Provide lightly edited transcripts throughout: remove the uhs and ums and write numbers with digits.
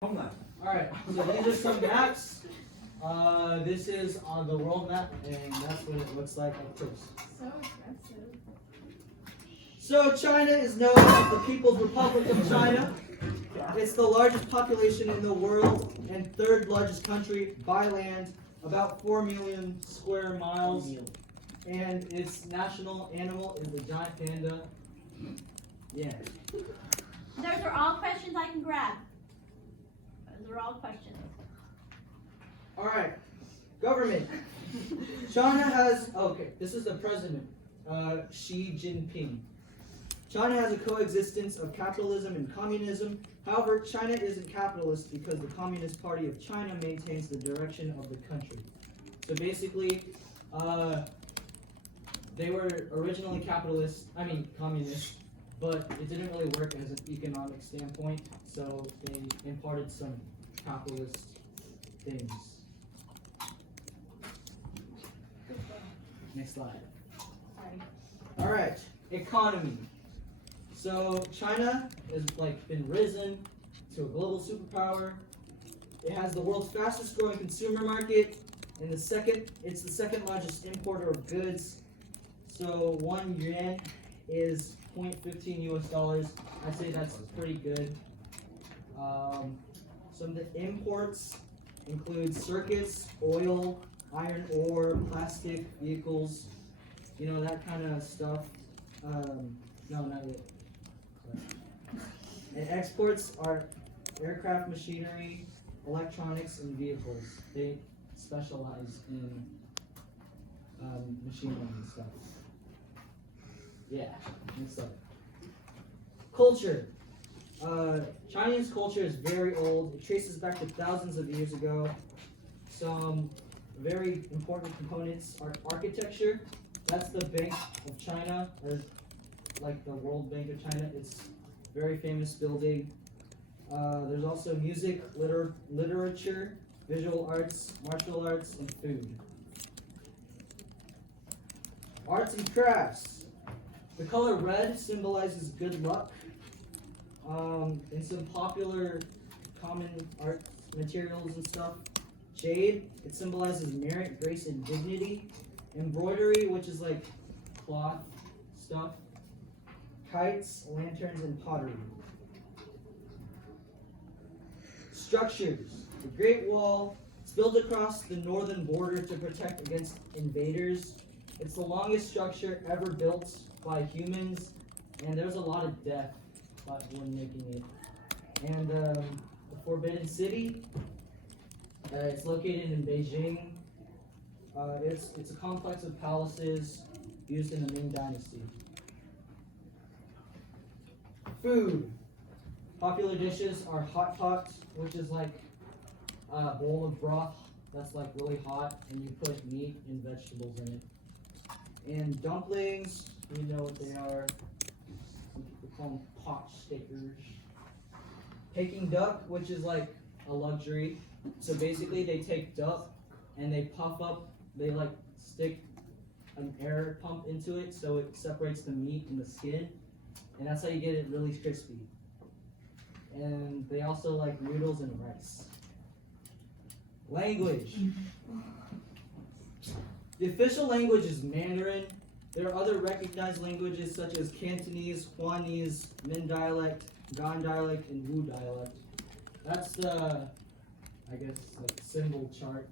Homeland. Alright, so these are some maps. This is on the world map, and that's what it looks like up close. So expensive. So China is known as the People's Republic of China. It's the largest population in the world and third largest country by land, about 4 million square miles. And its national animal is the giant panda. Yeah. Those are all questions I can grab. Those are all questions. Alright. Government. China has, okay, this is the president, Xi Jinping. China has a coexistence of capitalism and communism. However, China isn't capitalist because the Communist Party of China maintains the direction of the country. So basically, they were originally communist, but it didn't really work as an economic standpoint, so they imparted some capitalist things. Next slide. Sorry. Alright, economy. So China has been risen to a global superpower. It has the world's fastest growing consumer market, and it's the second largest importer of goods. So 1 yuan is 0.15 US dollars. I'd say that's pretty good. Some of the imports include circuits, oil, iron ore, plastic, vehicles, that kind of stuff. No, not yet. And exports are aircraft machinery, electronics, and vehicles. They specialize in machinery and stuff. Yeah, next slide. Culture. Chinese culture is very old. It traces back to thousands of years ago. Some very important components are architecture. That's the Bank of China, or like the World Bank of China. It's a very famous building. There's also music, literature, visual arts, martial arts, and food. Arts and crafts. The color red symbolizes good luck. In some popular common art materials and stuff. Jade, it symbolizes merit, grace, and dignity. Embroidery, which is like cloth stuff. Kites, lanterns, and pottery. Structures. The Great Wall. It's built across the northern border to protect against invaders. It's the longest structure ever built by humans, and there's a lot of death when making it. And the Forbidden City. It's located in Beijing. It's a complex of palaces used in the Ming Dynasty. Food. Popular dishes are hot pot, which is like a bowl of broth that's like really hot, and you put meat and vegetables in it. And dumplings, you know what they are. Some people call them pot stickers. Peking duck, which is like a luxury. So basically they take duck and they puff up, they stick an air pump into it so it separates the meat and the skin. And that's how you get it really crispy. And they also like noodles and rice. Language. The official language is Mandarin. There are other recognized languages such as Cantonese, Huanese, Min dialect, Gan dialect, and Wu dialect. That's the, symbol chart.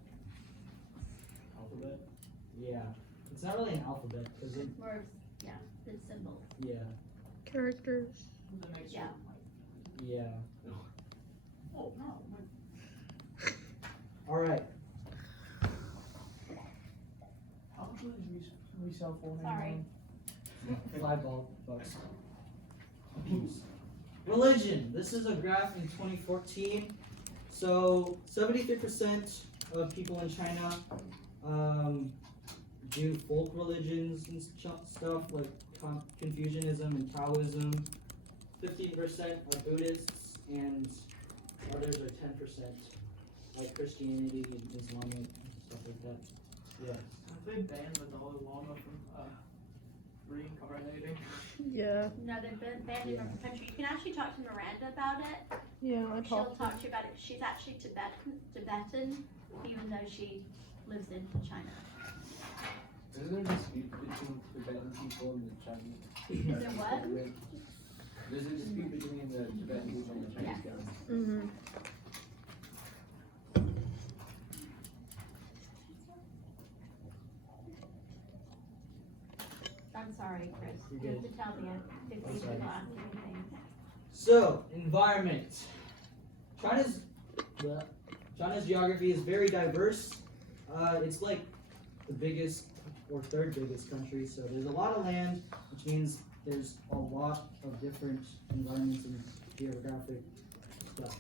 Alphabet. Yeah. It's not really an alphabet, because it, Or, yeah, the symbols. yeah. Characters. Yeah. Yeah. Oh no. Alright. How much do these resell for? Sorry. $5. Religion. This is a graph in 2014. So 73% of people in China do folk religions and stuff like Confucianism and Taoism. 15% are Buddhists, and others are 10%, like Christianity and Islamic and stuff like that. Yeah. Have they banned the Dalai Lama from reincarnating? Yeah. No, they've been banned in the country. You can actually talk to Miranda about it. Yeah, I She'll talked. talk to you about it. She's actually Tibetan, even though she lives in China. Is there a dispute between Tibetan people and the Chinese? Is there what? There's a dispute between the Tibetan people and the Chinese government. Mm-hmm. I'm sorry, Chris. You're You have good. to tell me if these sorry. people ask anything. So, environment. China's China's geography is very diverse. It's like the biggest or third biggest country, so there's a lot of land, which means there's a lot of different environments and geographic stuff.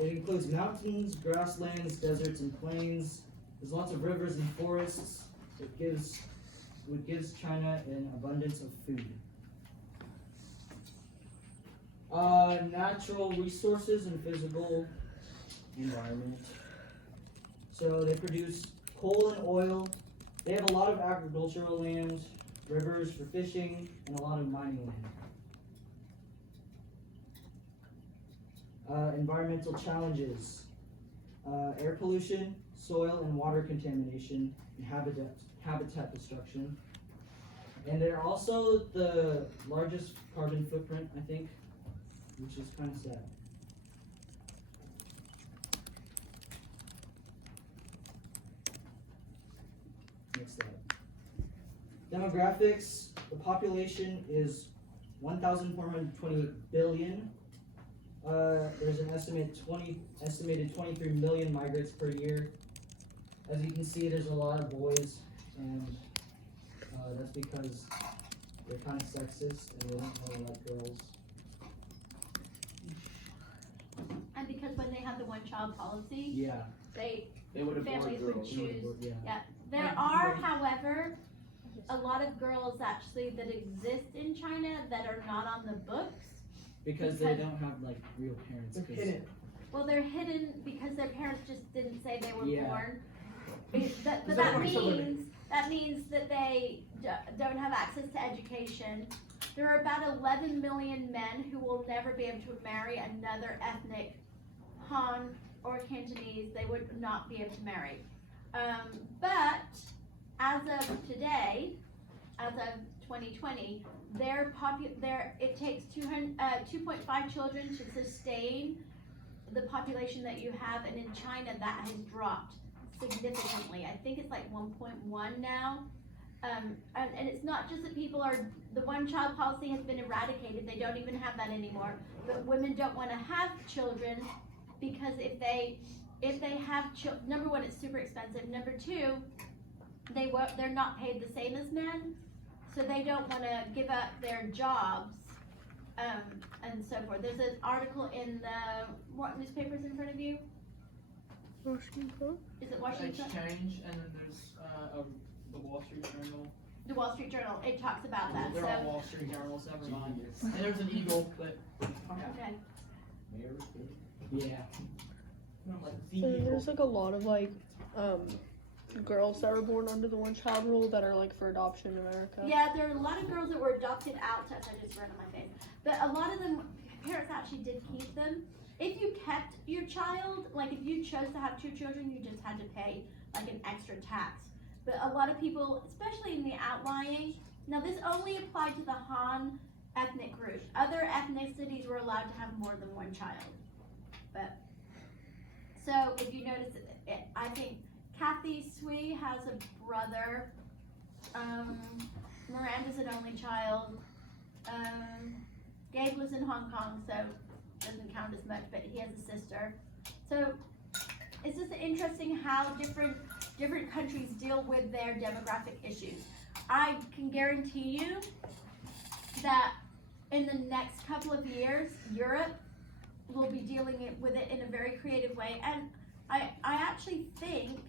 It includes mountains, grasslands, deserts, and plains. There's lots of rivers and forests. It gives China an abundance of food. Natural resources and physical environment. So they produce coal and oil. They have a lot of agricultural land, rivers for fishing, and a lot of mining land. Environmental challenges. Air pollution, soil and water contamination, and habitat destruction. And they're also the largest carbon footprint, I think, which is kind of sad. Next slide. Demographics, the population is 1,428 billion. There's an estimated 23 million migrants per year. As you can see, there's a lot of boys, and that's because they're kind of sexist and they don't really like girls. And because when they had the one-child policy, Yeah. they They would have families would choose. Yeah. There are, however, a lot of girls actually that exist in China that are not on the books. Because they don't have like real parents. They're 'cause- hidden. Well, they're hidden because their parents just didn't say they were Yeah. born. But Is that that why some means that they don't have access to education. There are about 11 million men who will never be able to marry another ethnic Han or Cantonese. They would not be able to marry. But as of today, as of 2020, it takes 2.5 children to sustain the population that you have, and in China that has dropped significantly. I think it's like 1.1 now. And it's not just that the one-child policy has been eradicated. They don't even have that anymore. But women don't want to have children because if they have number one, it's super expensive. Number two, they're not paid the same as men, so they don't want to give up their jobs, and so forth. There's an article in what newspapers in front of you? Washington. Is it Washington? Exchange, and then there's the Wall Street Journal. The Wall Street Journal. It talks about that. They're all So Wall Street Journals, never mind. And there's an eagle, but okay. Yeah. like the So eagle. there's like a lot of like girls that were born under the one-child rule that are like for adoption in America. Yeah, there are a lot of girls that were adopted out. I just ran on my face. But a lot of them, parents actually did keep them. If you kept your child, like if you chose to have 2 children, you just had to pay like an extra tax. But a lot of people, especially in the outlying, now this only applied to the Han ethnic group. Other ethnicities were allowed to have more than 1 child. But so if you notice, I think Kathy Sui has a brother. Miranda's an only child. Gabe lives in Hong Kong, so doesn't count as much, but he has a sister. So it's just interesting how different countries deal with their demographic issues. I can guarantee you that in the next couple of years, Europe will be dealing with it in a very creative way. And I actually think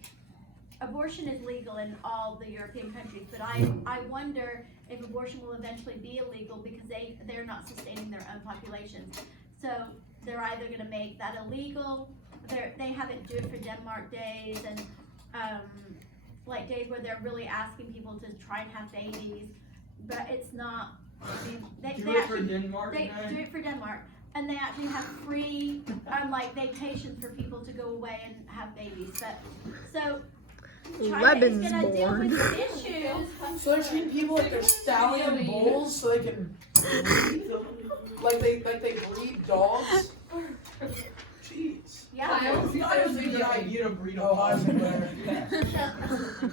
abortion is legal in all the European countries, but I wonder if abortion will eventually be illegal because they're not sustaining their own populations. So they're either going to make that illegal. They have it do it for Denmark days and like days where they're really asking people to try and have babies, but it's not. I mean, they Do it for actually Denmark they Day? do it for Denmark, and they actually have free like vacations for people to go away and have babies. But so China is Lebanon's gonna deal born. with issues. So they're treating people like they're stallion bulls so they can breed? Like they breed dogs? Jeez. Yeah. I don't think it's a good idea to breed a pug there.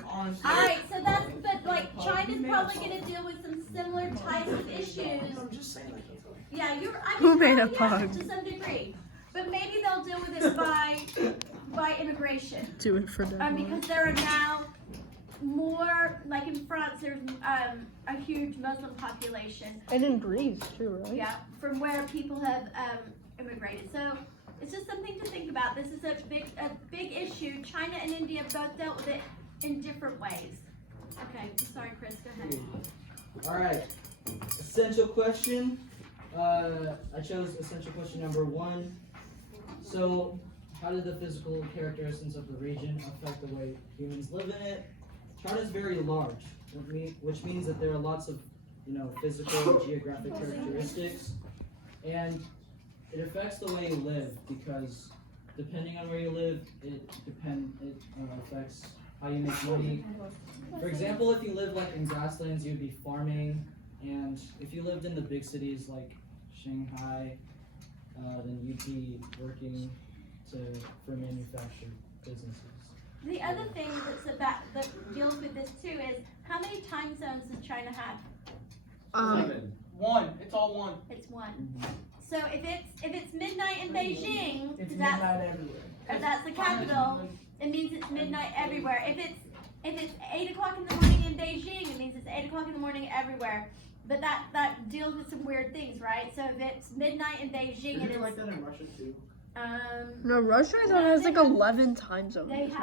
Honestly. All right. So that's but like China's probably gonna deal with some similar types of issues. I'm just saying like that's Yeah, you're. I Who mean, made a yeah, pug? to some degree, but maybe they'll deal with it by immigration. Do it for them. Because there are now more, like in France, there's a huge Muslim population. And in Greece too, right? Yeah, from where people have immigrated. So it's just something to think about. This is a big issue. China and India both dealt with it in different ways. Okay, sorry, Chris. Go ahead. All right. Essential question. I chose essential question number 1. So, how do the physical characteristics of the region affect the way humans live in it? China is very large, which means that there are lots of, physical and geographic characteristics, and it affects the way you live because depending on where you live, it affects how you make money. For example, if you live like in grasslands, you'd be farming, and if you lived in the big cities like Shanghai, then you'd be working for manufactured businesses. The other thing that deals with this too is how many time zones does China have? 7. one. It's all one. It's one. So if it's midnight in Beijing, It's 'cause that's midnight everywhere. that's the capital, it means it's midnight everywhere. If it's 8 o'clock in the morning in Beijing, it means it's 8 o'clock in the morning everywhere. But that deals with some weird things, right? So if it's midnight in Beijing Isn't and it like it's that in Russia too? No, Russia has like 11 time zones. they have